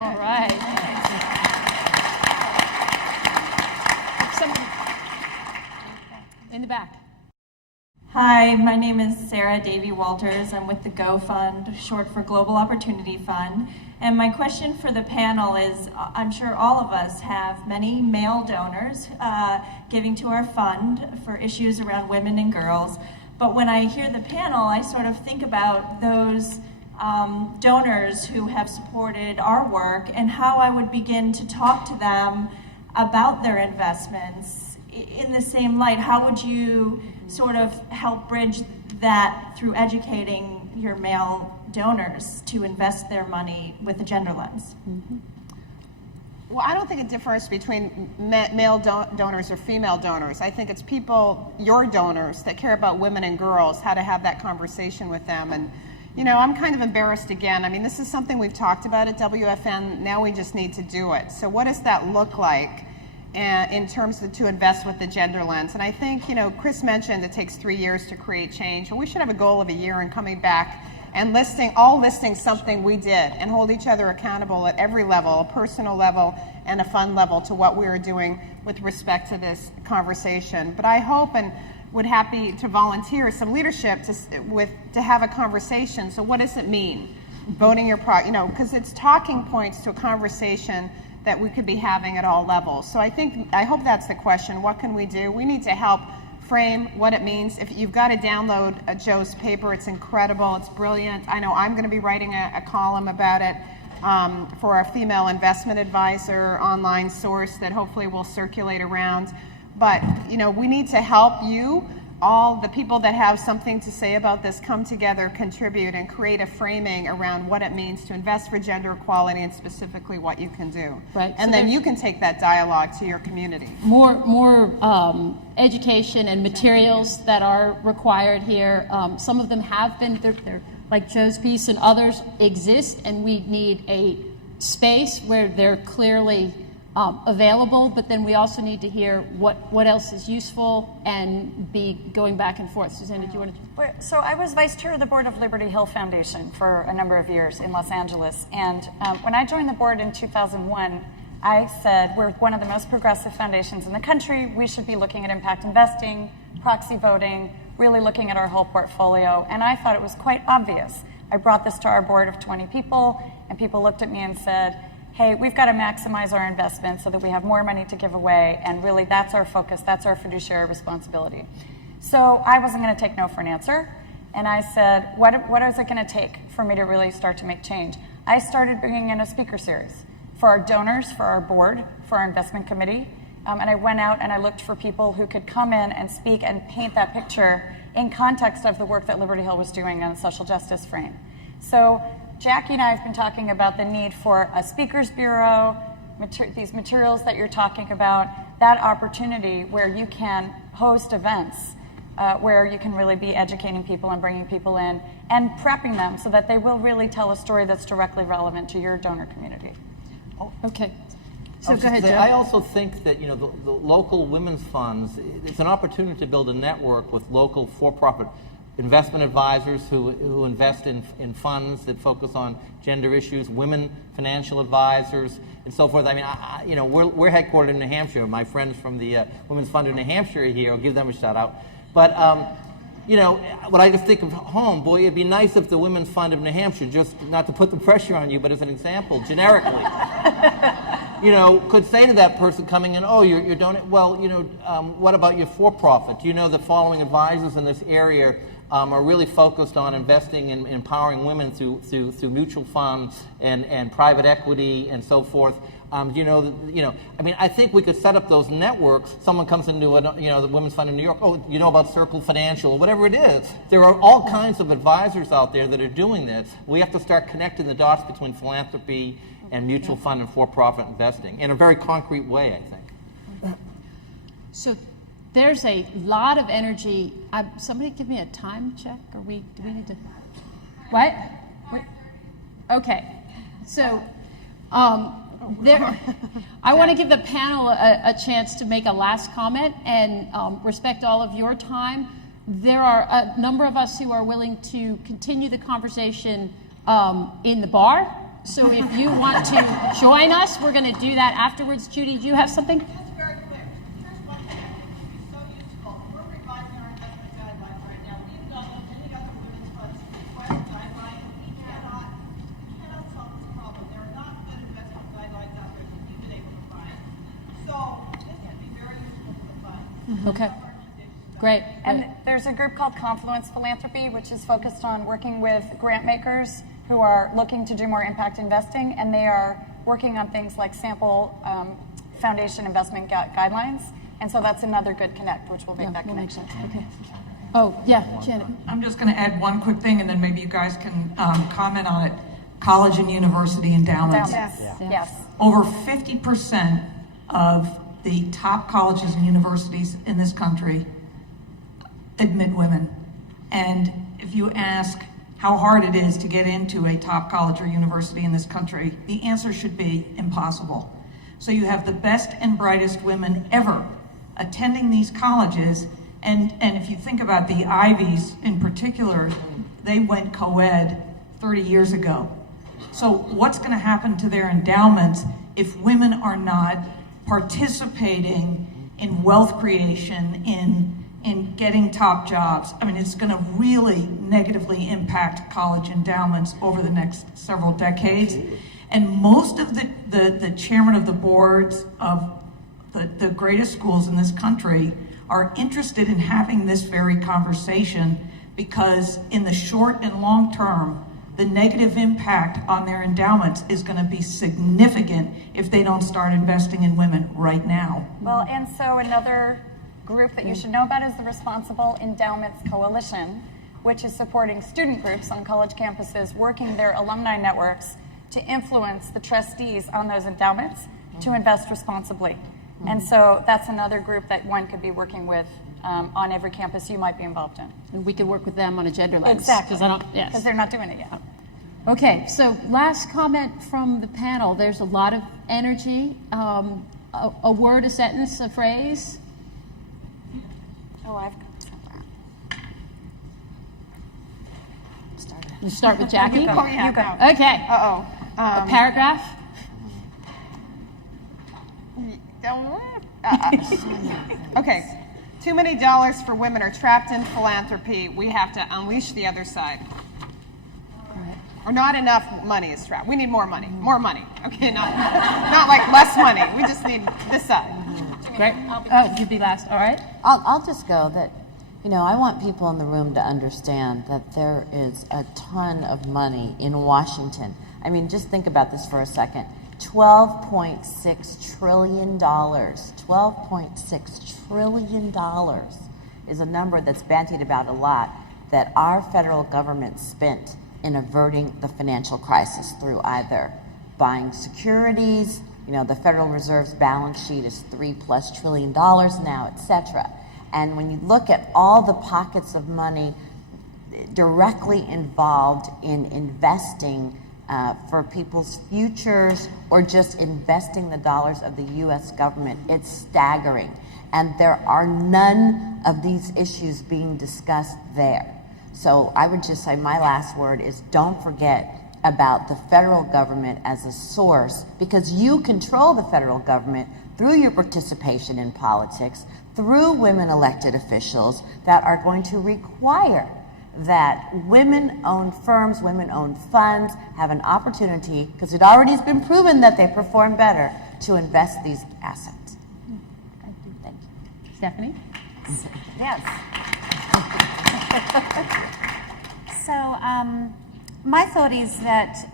All right. Someone in the back. Hi, my name is Sarah Davy Walters. I'm with the GO Fund, short for Global Opportunity Fund. And my question for the panel is, I'm sure all of us have many male donors giving to our fund for issues around women and girls. But when I hear the panel, I sort of think about those donors who have supported our work and how I would begin to talk to them about their investments in the same light. How would you sort of help bridge that through educating your male donors to invest their money with a gender lens? Mm-hmm. Well, I don't think it differs between male donors or female donors. I think it's people, your donors, that care about women and girls, how to have that conversation with them. And you know, I'm kind of embarrassed again. I mean, this is something we've talked about at WFN. Now we just need to do it. So what does that look like in terms of to invest with the gender lens? And I think, you know, Chris mentioned it takes 3 years to create change. Well, we should have a goal of a year and coming back and listing something we did and hold each other accountable at every level, a personal level and a fund level, to what we are doing with respect to this conversation. But I hope and would happy to volunteer some leadership to have a conversation. So what does it mean? Voting your because it's talking points to a conversation that we could be having at all levels. So I hope that's the question. What can we do? We need to help frame what it means. If you've got to download Joe's paper, it's incredible, it's brilliant. I know I'm going to be writing a column about it for our female investment advisor online source that hopefully will circulate around. But, you know, we need to help you, all the people that have something to say about this, come together, contribute, and create a framing around what it means to invest for gender equality and specifically what you can do. Right. And then you can take that dialogue to your community. More education and materials that are required here. Some of them have been, they're like Joe's piece, and others exist, and we need a space where they're clearly available, but then we also need to hear what else is useful and be going back and forth. Susanna, do you want to? So I was vice chair of the board of Liberty Hill Foundation for a number of years in Los Angeles, and when I joined the board in 2001, I said we're one of the most progressive foundations in the country. We should be looking at impact investing, proxy voting, really looking at our whole portfolio, and I thought it was quite obvious. I brought this to our board of 20 people, and people looked at me and said, hey, we've got to maximize our investments so that we have more money to give away, and really that's our focus, that's our fiduciary responsibility. So I wasn't going to take no for an answer, and I said, what is it going to take for me to really start to make change? I started bringing in a speaker series for our donors, for our board, for our investment committee, and I went out and I looked for people who could come in and speak and paint that picture in context of the work that Liberty Hill was doing on the social justice frame. So Jackie and I have been talking about the need for a speakers bureau, these materials that you're talking about, that opportunity where you can host events, where you can really be educating people and bringing people in and prepping them so that they will really tell a story that's directly relevant to your donor community. Oh, okay. So go ahead, Joe. I also think that, you know, the local women's funds, it's an opportunity to build a network with local for-profit investment advisors who invest in funds that focus on gender issues, women financial advisors, and so forth. I mean, you know, we're headquartered in New Hampshire. My friends from the Women's Fund of New Hampshire are here. I'll give them a shout out. But you know, what I just think of home, boy, it'd be nice if the Women's Fund of New Hampshire, just not to put the pressure on you, but as an example, generically, you know, could say to that person coming in, oh, you're donating. Well, you know, what about your for-profit? Do you know the following advisors in this area are really focused on investing in empowering women through mutual funds and private equity and so forth. I mean, I think we could set up those networks. Someone comes into the Women's Fund in New York. Oh, you know about Circle Financial or whatever it is. There are all kinds of advisors out there that are doing this. We have to start connecting the dots between philanthropy and mutual fund and for-profit investing in a very concrete way, I think. So there's a lot of energy. Somebody give me a time check, or do we need to? What? Okay. So I want to give the panel a chance to make a last comment and respect all of your time. There are a number of us who are willing to continue the conversation in the bar So if you want to join us, we're going to do that afterwards. Judy, do you have something? Just very quick. Here's one thing I think would be so useful. We're revising our investment guidelines right now. We developed any other women's funds require guidelines. We cannot solve this problem. There are not good investment guidelines out there that we've been able to find. So this would be very useful for the fund. Okay. Great. And there's a group called Confluence Philanthropy, which is focused on working with grant makers who are looking to do more impact investing, and they are working on things like sample foundation investment guidelines. And so that's another good connect, which will make that connection. Okay. Oh, yeah, Janet. I'm just going to add one quick thing, and then maybe you guys can comment on it. College and university endowments. Yes. Over 50% of the top colleges and universities in this country admit women. And if you ask how hard it is to get into a top college or university in this country, the answer should be impossible. So you have the best and brightest women ever attending these colleges, and if you think about the Ivies in particular, they went co-ed 30 years ago. So what's going to happen to their endowments if women are not participating in wealth creation, in getting top jobs? I mean, it's going to really negatively impact college endowments over the next several decades. And most of the chairman of the boards of the greatest schools in this country are interested in having this very conversation, because in the short and long term, the negative impact on their endowments is going to be significant if they don't start investing in women right now. Well, and so another group that you should know about is the Responsible Endowments Coalition, which is supporting student groups on college campuses, working their alumni networks to influence the trustees on those endowments to invest responsibly. And so that's another group that one could be working with on every campus you might be involved in. And we could work with them on a gender lens. Exactly. Because They're not doing it yet. Okay, so last comment from the panel. There's a lot of energy. A word, a sentence, a phrase? Oh, I've You start with Jackie? Oh, yeah. You go. No. Okay. Uh-oh. A paragraph? Okay. Too many dollars for women are trapped in philanthropy. We have to unleash the other side. Or not enough money is trapped. We need more money. More money. Okay, not like less money. We just need this side. Great. Oh, you'd be last. All right. I'll just go that, I want people in the room to understand that there is a ton of money in Washington. I mean, just think about this for a second. $12.6 trillion. $12.6 trillion is a number that's bandied about a lot that our federal government spent in averting the financial crisis through either buying securities, the Federal Reserve's balance sheet is $3+ trillion now, etc. And when you look at all the pockets of money directly involved in investing for people's futures or just investing the dollars of the U.S. government, it's staggering. And there are none of these issues being discussed there. So I would just say my last word is don't forget about the federal government as a source, because you control the federal government through your participation in politics, through women elected officials that are going to require that women-owned firms, women-owned funds have an opportunity, because it already has been proven that they perform better, to invest these assets. Thank you. Stephanie? Yes. So my thought is that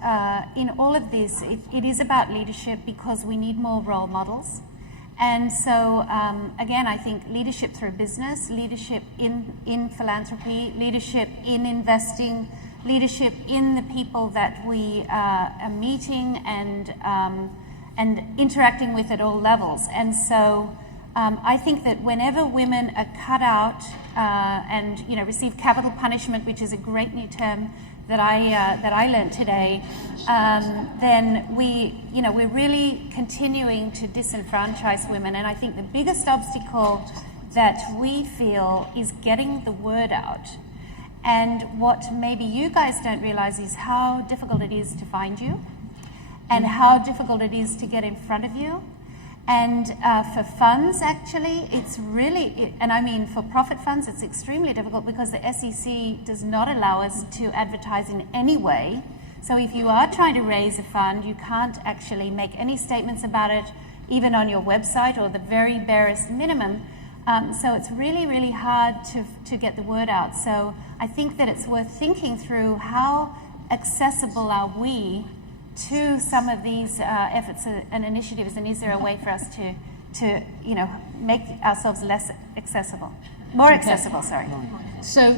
in all of this, it is about leadership, because we need more role models. And so, again, I think leadership through business, leadership in philanthropy, leadership in investing, leadership in the people that we are meeting and interacting with at all levels. And so I think that whenever women are cut out and receive capital punishment, which is a great new term that I learned today, then we're really continuing to disenfranchise women. And I think the biggest obstacle that we feel is getting the word out. And what maybe you guys don't realize is how difficult it is to find you. and how difficult it is to get in front of you. And for funds, actually, it's really, and I mean for profit funds, it's extremely difficult because the SEC does not allow us to advertise in any way. So if you are trying to raise a fund, you can't actually make any statements about it, even on your website or the very barest minimum. So it's really, really hard to get the word out. So I think that it's worth thinking through how accessible are we to some of these efforts and initiatives, and is there a way for us to make ourselves less accessible, more accessible? Sorry. So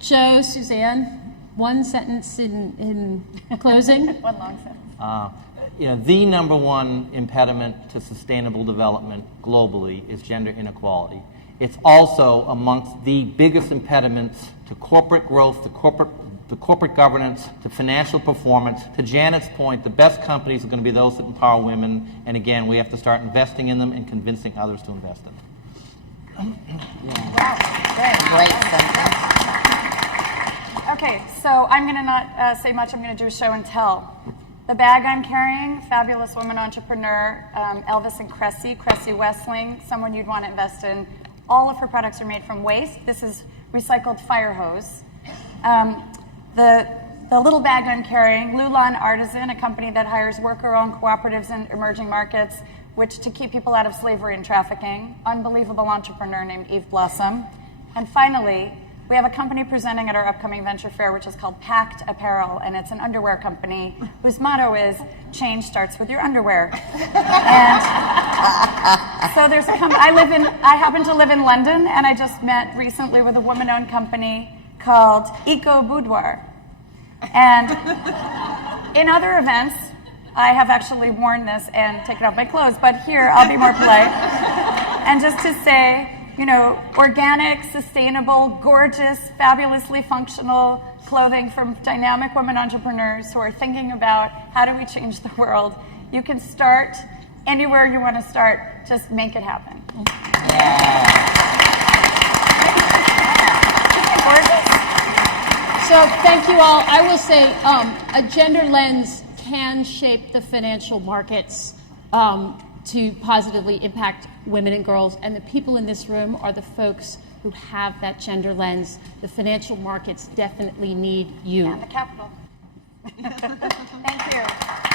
Joe, Suzanne, one sentence in closing. One long sentence. The number one impediment to sustainable development globally is gender inequality. It's also amongst the biggest impediments to corporate growth, to corporate governance, to financial performance. To Janet's point, the best companies are going to be those that empower women, and again, we have to start investing in them and convincing others to invest in them. Great sentence. Okay, so I'm going to not say much. I'm going to do a show and tell. The bag I'm carrying, fabulous woman entrepreneur, Elvis and Cressy Westling, someone you'd want to invest in. All of her products are made from waste. This is recycled fire hose. The little bag I'm carrying, Lulan Artisan, a company that hires worker-owned cooperatives in emerging markets, which to keep people out of slavery and trafficking. Unbelievable entrepreneur named Eve Blossom. And finally, we have a company presenting at our upcoming venture fair, which is called Pact Apparel, and it's an underwear company whose motto is "Change starts with your underwear." And so there's a I happen to live in London, and I just met recently with a woman-owned company called Eco Boudoir. And in other events, I have actually worn this and taken off my clothes, but here I'll be more polite. And just to say, organic, sustainable, gorgeous, fabulously functional clothing from dynamic women entrepreneurs who are thinking about how do we change the world. You can start anywhere you want to start. Just make it happen. So thank you all. I will say a gender lens can shape the financial markets to positively impact women and girls, and the people in this room are the folks who have that gender lens. The financial markets definitely need you. And the capital. Thank you.